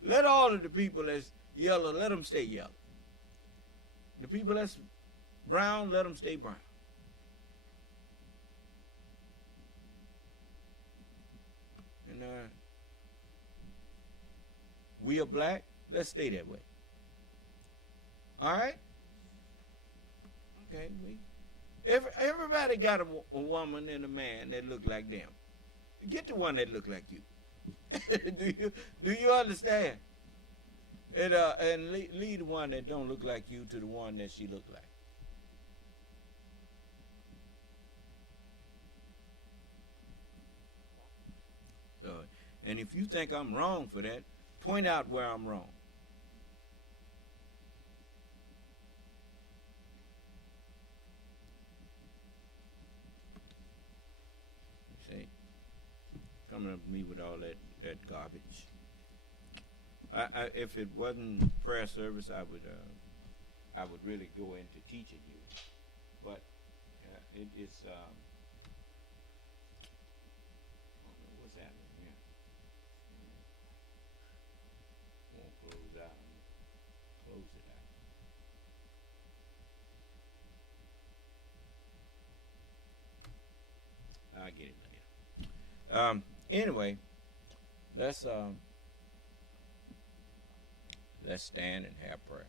let all of the people that's yellow, let them stay yellow. The people that's brown, let them stay brown. And we are black, let's stay that way. All right? Okay, everybody got a woman and a man that look like them. Get the one that look like you. Do you understand? And lead the one that don't look like you to the one that she look like. And if you think I'm wrong for that, point out where I'm wrong. You see? Coming up to me with all that garbage. If it wasn't prayer service, I would really go into teaching you. But it's I don't know what's happening here. Won't close out. Close it out. I'll get it later. Anyway, let's stand and have prayer.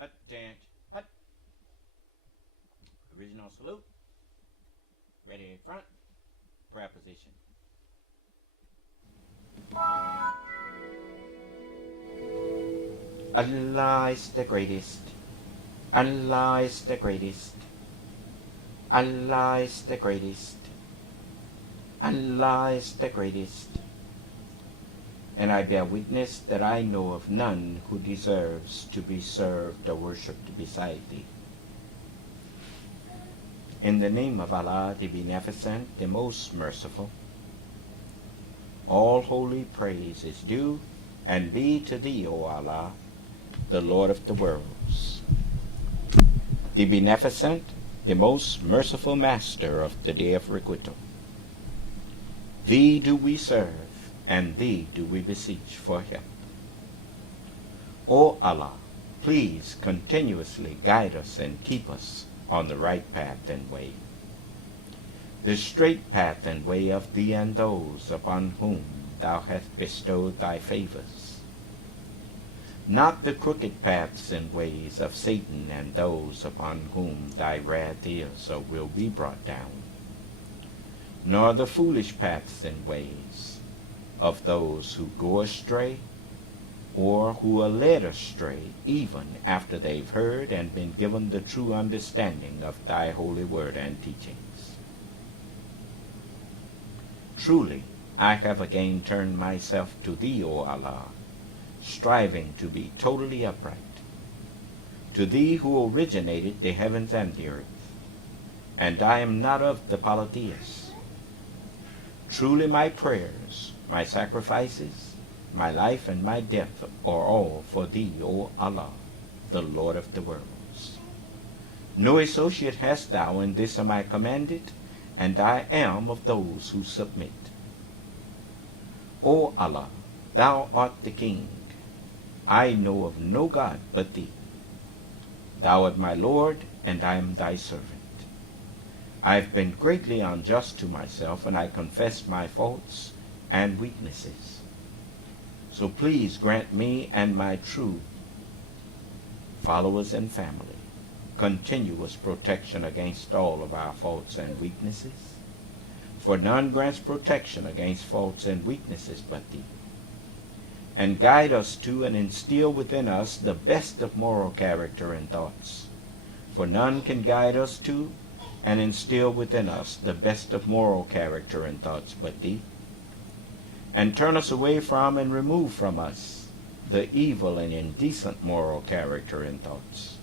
Hut, dance, hut. Original salute. Ready front. Prayer position. Allah is the greatest. Allah is the greatest. Allah is the greatest. Allah is the greatest. And I bear witness that I know of none who deserves to be served or worshipped beside thee. In the name of Allah, the Beneficent, the Most Merciful, all holy praise is due and be to thee, O Allah, the Lord of the worlds, the Beneficent, the Most Merciful Master of the Day of Requital. Thee do we serve, and thee do we beseech for help. O Allah, please continuously guide us and keep us on the right path and way, the straight path and way of thee and those upon whom thou hast bestowed thy favors, not the crooked paths and ways of Satan and those upon whom thy wrath is or will be brought down, nor the foolish paths and ways of those who go astray or who are led astray even after they've heard and been given the true understanding of thy holy word and teachings. Truly, I have again turned myself to thee, O Allah, striving to be totally upright, to thee who originated the heavens and the earth, and I am not of the polytheists. Truly my prayers, my sacrifices, my life and my death are all for thee, O Allah, the Lord of the worlds. No associate hast thou in this am I commanded, and I am of those who submit. O Allah, thou art the King. I know of no God but thee. Thou art my Lord, and I am thy servant. I have been greatly unjust to myself, and I confess my faults and weaknesses. So please grant me and my true followers and family continuous protection against all of our faults and weaknesses, for none grants protection against faults and weaknesses but thee. And guide us to and instill within us the best of moral character and thoughts, for none can guide us to and instill within us the best of moral character and thoughts but thee. And turn us away from and remove from us the evil and indecent moral character and thoughts,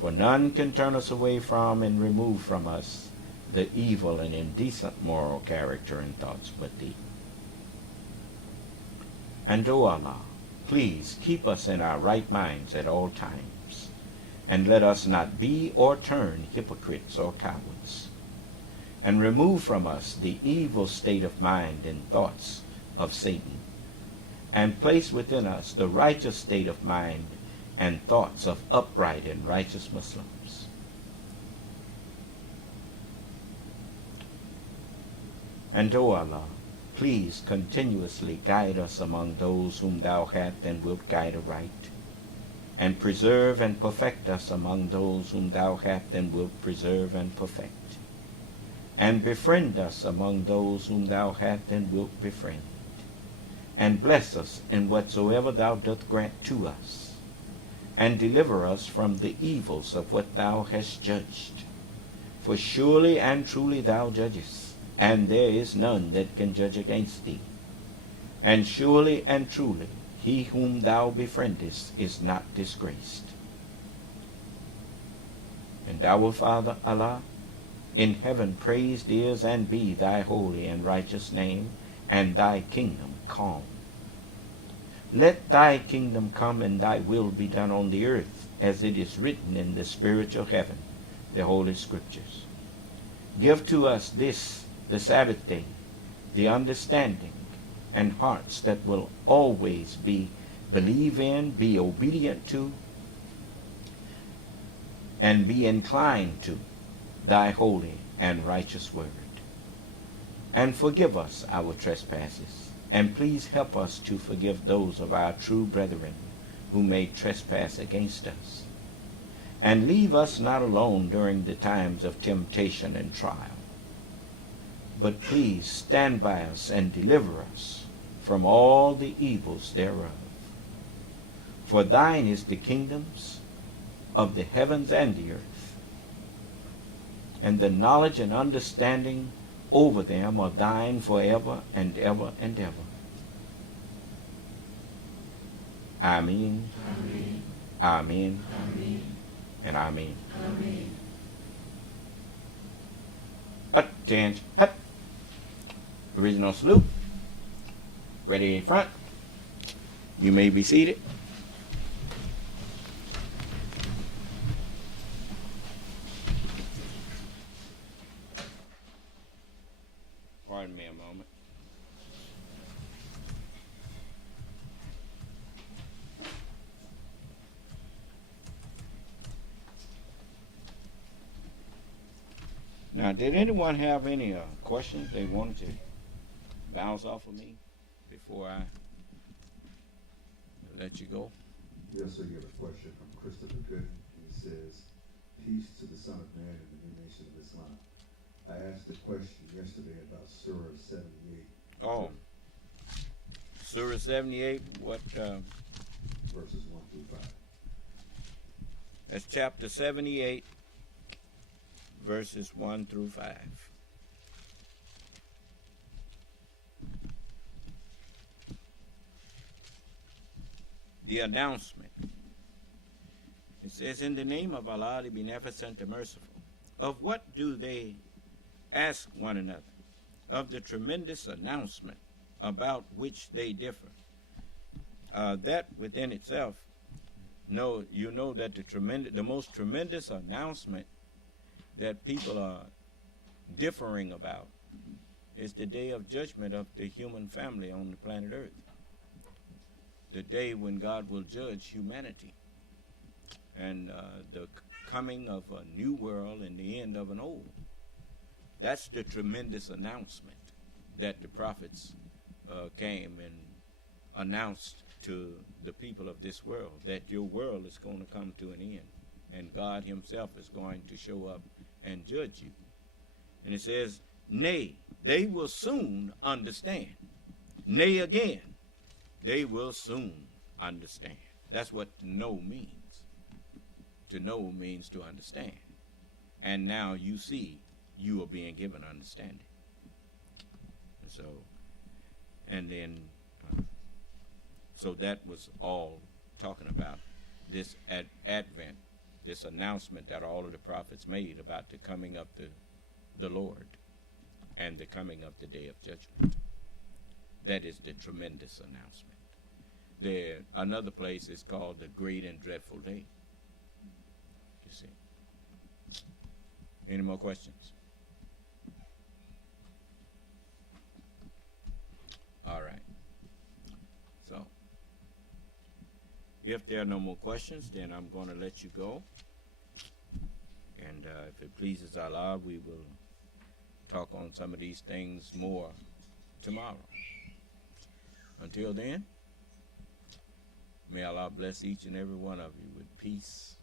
for none can turn us away from and remove from us the evil and indecent moral character and thoughts but thee. And, O Allah, please keep us in our right minds at all times, And let us not be or turn hypocrites or cowards. And remove from us the evil state of mind and thoughts of Satan, and place within us the righteous state of mind and thoughts of upright and righteous Muslims. And, O Allah, please continuously guide us among those whom thou hast and wilt guide aright, and preserve and perfect us among those whom thou hast and wilt preserve and perfect, and befriend us among those whom thou hast and wilt befriend, and bless us in whatsoever thou dost grant to us, and deliver us from the evils of what thou hast judged. For surely and truly thou judgest, and there is none that can judge against thee. And surely and truly he whom thou befriendest is not disgraced. And our Father Allah, in heaven praised is and be thy holy and righteous name, and thy kingdom come. Let thy kingdom come, and thy will be done on the earth, as it is written in the spiritual heaven, the Holy Scriptures. Give to us this, the Sabbath day, the understanding and hearts that will always believe in, be obedient to, and be inclined to thy holy and righteous word. And forgive us our trespasses, and please help us to forgive those of our true brethren who may trespass against us. And leave us not alone during the times of temptation and trial, but please stand by us and deliver us from all the evils thereof. For thine is the kingdoms of the heavens and the earth, and the knowledge and understanding over them are thine forever and ever and ever. Amen. Amen. Amen. Amen. And amen. Amen. Attention. Hut. Original salute. Ready in front. You may be seated. Pardon me a moment. Now, did anyone have any questions they wanted to bounce off of me before I let you go? Yes, sir. You have a question from Christopher Good. He says, "Peace to the Son of Man and the new nation of Islam. I asked a question yesterday about Surah 78. Oh, Surah 78. What? Verses 1 through 5. That's chapter 78, verses 1 through 5. The announcement. It says, "In the name of Allah, the Beneficent and Merciful, of what do they ask one another? Of the tremendous announcement about which they differ." That within itself, you know that the most tremendous announcement that people are differing about is the day of judgment of the human family on the planet Earth. The day when God will judge humanity, and the coming of a new world and the end of an old. That's the tremendous announcement that the prophets came and announced to the people of this world, that your world is going to come to an end, and God himself is going to show up and judge you. And it says, "Nay, they will soon understand." Nay again, they will soon understand. That's what to know means. To know means to understand. And now you see you are being given understanding. So that was all talking about this advent, this announcement that all of the prophets made about the coming of the Lord and the coming of the day of judgment. That is the tremendous announcement. Another place is called the Great and Dreadful Day. You see. Any more questions? All right. So, if there are no more questions, then I'm going to let you go. And if it pleases Allah, we will talk on some of these things more tomorrow. Until then, may Allah bless each and every one of you with peace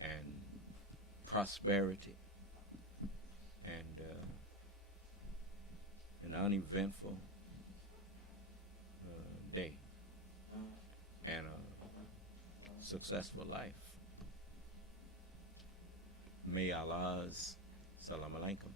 and prosperity and an uneventful day and a successful life. May Allah's salam alaikum.